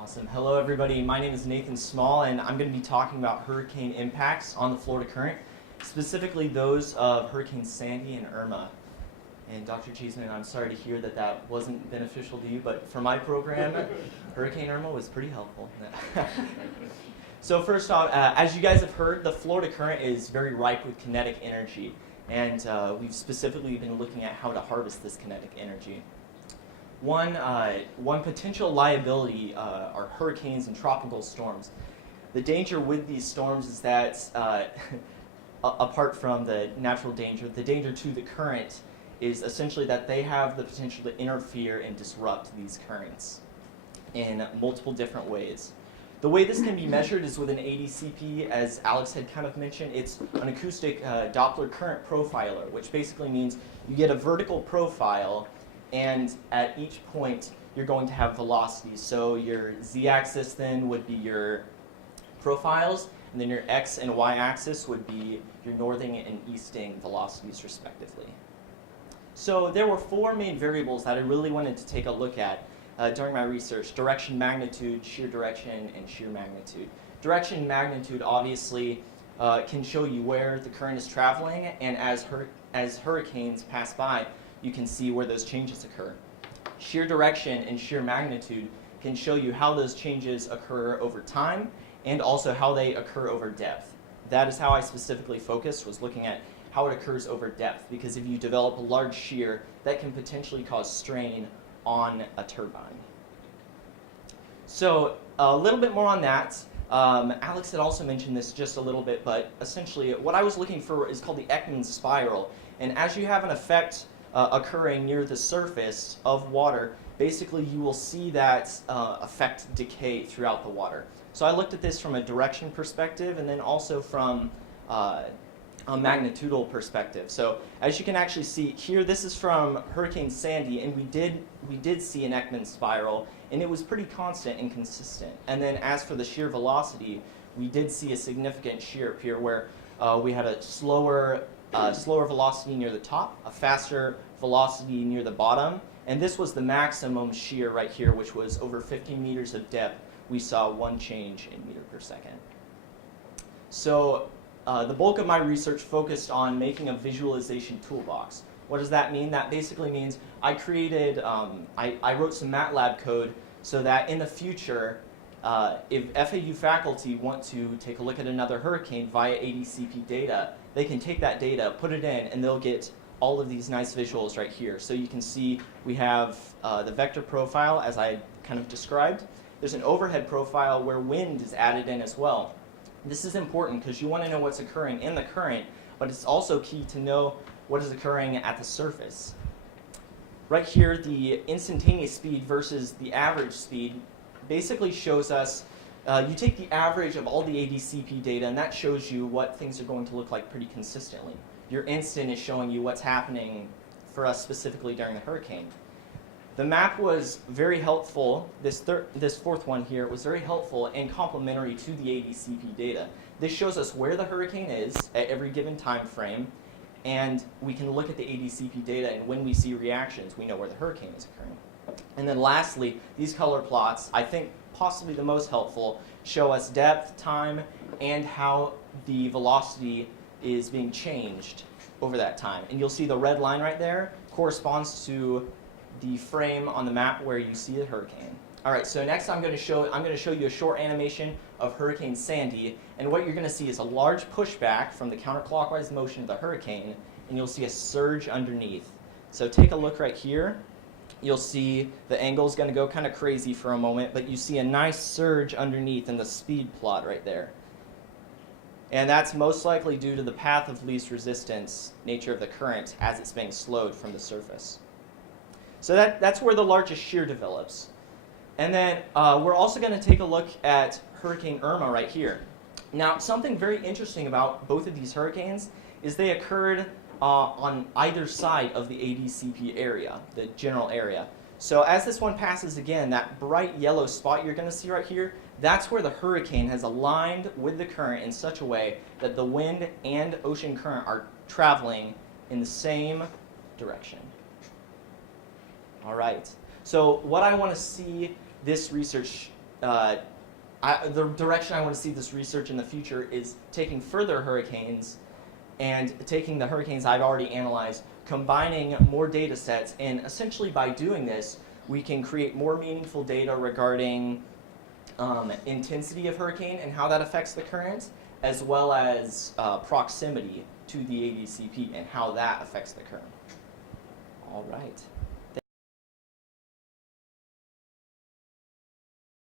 Awesome. Hello, everybody. My name is Nathan Small, and I'm going to be talking about hurricane impacts on the Florida current, specifically those of Hurricanes Sandy and Irma. And Dr. Cheeseman, I'm sorry to hear that that wasn't beneficial to you, but for my program, Hurricane Irma was pretty helpful. So first off, as you guys have heard, the Florida current is very ripe with kinetic energy, and we've specifically been looking at how to harvest this kinetic energy. One potential liability are hurricanes and tropical storms. The danger with these storms is that, apart from the natural danger, the danger to the current is essentially that they have the potential to interfere and disrupt these currents in multiple different ways. The way this can be measured is with an ADCP, as Alex had kind of mentioned. It's an acoustic Doppler current profiler, which basically means you get a vertical profile, and at each point you're going to have velocities. So your z-axis then would be your profiles, and then your x and y-axis would be your northing and easting velocities respectively. So there were four main variables that I really wanted to take a look at during my research: direction, magnitude, shear direction, and shear magnitude. Direction magnitude obviously can show you where the current is traveling, and as hurricanes pass by, you can see where those changes occur. Shear direction and shear magnitude can show you how those changes occur over time and also how they occur over depth. That is how I specifically focused, was looking at how it occurs over depth, because if you develop a large shear, that can potentially cause strain on a turbine. So a little bit more on that. Alex had also mentioned this just a little bit, but essentially what I was looking for is called the Ekman spiral. And as you have an effect occurring near the surface of water, basically you will see that effect decay throughout the water. So I looked at this from a direction perspective and then also from a magnitudal perspective. So as you can actually see here, this is from Hurricane Sandy, and we did see an Ekman spiral, and it was pretty constant and consistent. And then as for the shear velocity, we did see a significant shear appear where we had a slower velocity near the top, a faster velocity near the bottom, and this was the maximum shear right here, which was over 15 meters of depth. We saw one change in meter per second. So the bulk of my research focused on making a visualization toolbox. What does that mean? That basically means I created, I wrote some MATLAB code so that in the future, if FAU faculty want to take a look at another hurricane via ADCP data, they can take that data, put it in, and they'll get all of these nice visuals right here. So you can see we have the vector profile, as I kind of described. There's an overhead profile where wind is added in as well. This is important because you want to know what's occurring in the current, but it's also key to know what is occurring at the surface. Right here, the instantaneous speed versus the average speed basically shows us, you take the average of all the ADCP data, and that shows you what things are going to look like pretty consistently. Your instant is showing you what's happening for us specifically during the hurricane. The map was very helpful. This fourth one here was very helpful and complementary to the ADCP data. This shows us where the hurricane is at every given time frame, and we can look at the ADCP data, and when we see reactions, we know where the hurricane is occurring. And then lastly, these color plots, I think possibly the most helpful, show us depth, time, and how the velocity is being changed over that time. And you'll see the red line right there corresponds to the frame on the map where you see the hurricane. All right, so next I'm going to show you a short animation of Hurricane Sandy, and what you're going to see is a large pushback from the counterclockwise motion of the hurricane, and you'll see a surge underneath. So take a look right here. You'll see the angle is going to go kind of crazy for a moment, but you see a nice surge underneath in the speed plot right there. And that's most likely due to the path of least resistance nature of the current as it's being slowed from the surface. So that's where the largest shear develops. And then we're also going to take a look at Hurricane Irma right here. Now, something very interesting about both of these hurricanes is they occurred on either side of the ADCP area, the general area. So as this one passes again, that bright yellow spot you're going to see right here, that's where the hurricane has aligned with the current in such a way that the wind and ocean current are traveling in the same direction. All right. So what I want to see this research the direction I want to see this research in the future is taking further hurricanes and taking the hurricanes I've already analyzed, combining more data sets, and essentially by doing this, we can create more meaningful data regarding intensity of hurricane and how that affects the current, as well as proximity to the ADCP and how that affects the current. All right.